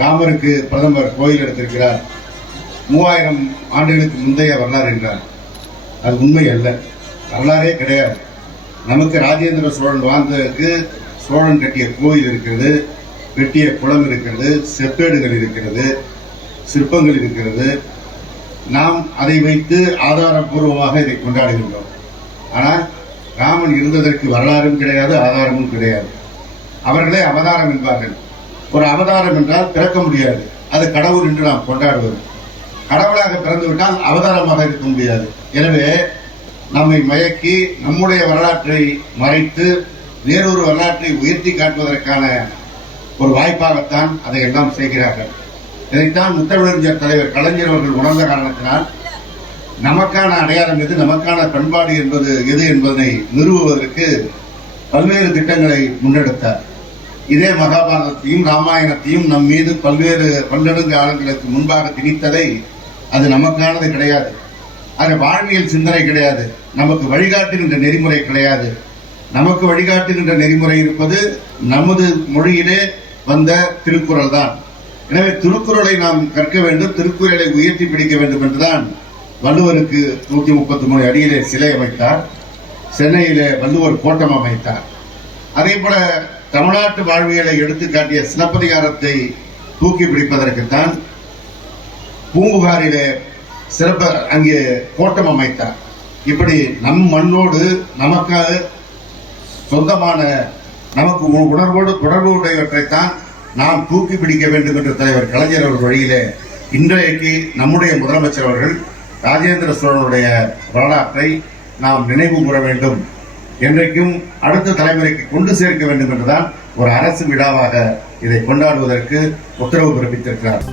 ராமருக்கு பிரதமர் கோயில் எடுத்திருக்கிறார். 3000 ஆண்டுகளுக்கு முந்தைய வரலாறு என்றார். அது உண்மை அல்ல, வரலாறே கிடையாது. நமக்கு ராஜேந்திர சோழன் வாழ்ந்ததற்கு சோழன் கட்டிய கோயில் இருக்கிறது, வெட்டிய குளம் இருக்கிறது, செப்பேடுகள் இருக்கிறது, சிற்பங்கள் இருக்கிறது. நாம் அதை வைத்து ஆதாரபூர்வமாக இதை கொண்டாடுகின்றோம். ஆனால் ராமன் இருந்ததற்கு வரலாறும் கிடையாது, ஆதாரமும் கிடையாது. அவர்களே அவதாரம் என்பார்கள். ஒரு அவதாரம் என்றால் பிறக்க முடியாது, அது கடவுள் என்று நாம் கொண்டாடுவது. கடவுளாக பிறந்துவிட்டால் அவதாரமாக இருக்க முடியாது. எனவே நம்மை மயக்கி நம்முடைய வரலாற்றை மறைத்து வேறொரு வரலாற்றை உயர்த்தி காட்டுவதற்கான ஒரு வாய்ப்பாகத்தான் அதையெல்லாம் செய்கிறார்கள். இதைத்தான் முத்தமிழறிஞர் தலைவர் கலைஞர் அவர்கள் உணர்ந்த காரணத்தினால் நமக்கான அடையாளம் எது, நமக்கான பண்பாடு என்பது எது என்பதை நிறுவுவதற்கு பல்வேறு திட்டங்களை முன்னெடுத்தார். இதே மகாபாரதத்தையும் ராமாயணத்தையும் நம் மீது பன்னெடுங்கு ஆளுங்களுக்கு முன்பாக திணித்ததை அது நமக்கானது கிடையாது. அது வாழ்வியல் சிந்தனை கிடையாது, நமக்கு வழிகாட்டுகின்ற நெறிமுறை கிடையாது. நமக்கு வழிகாட்டுகின்ற நெறிமுறை இருப்பது நமது மொழியிலே வந்த திருக்குறள் தான். எனவே திருக்குறளை நாம் கற்க வேண்டும், திருக்குறளை உயர்த்தி பிடிக்க வேண்டும் என்றுதான் வள்ளுவருக்கு 133 அடியிலே சிலை அமைத்தார். சென்னையிலே வள்ளுவர் கோட்டம் அமைத்தார். அதே போல தமிழ்நாட்டு வாழ்வியலை எடுத்துக்காட்டிய சிலப்பதிகாரத்தை தூக்கி பிடிப்பதற்குத்தான் பூம்புகாரிலே அங்கே கோட்டம் அமைத்தார். இப்படி நம் மண்ணோடு நமக்கு சொந்தமான நமக்கு உணர்வோடு தொடர்புடையவற்றைத்தான் நாம் தூக்கி பிடிக்க வேண்டும் என்று தலைவர் கலைஞர் அவர்கள் வழியிலே இன்றைக்கு நம்முடைய முதலமைச்சர் அவர்கள் ராஜேந்திர சோழனுடைய வரலாற்றை நாம் நினைவு கூற வேண்டும், என்றைக்கும் அடுத்த தலைமுறைக்கு கொண்டு சேர்க்க வேண்டும் என்றுதான் ஒரு அரசு விழாவாக இதை கொண்டாடுவதற்கு உத்தரவு பிறப்பித்திருக்கிறார்.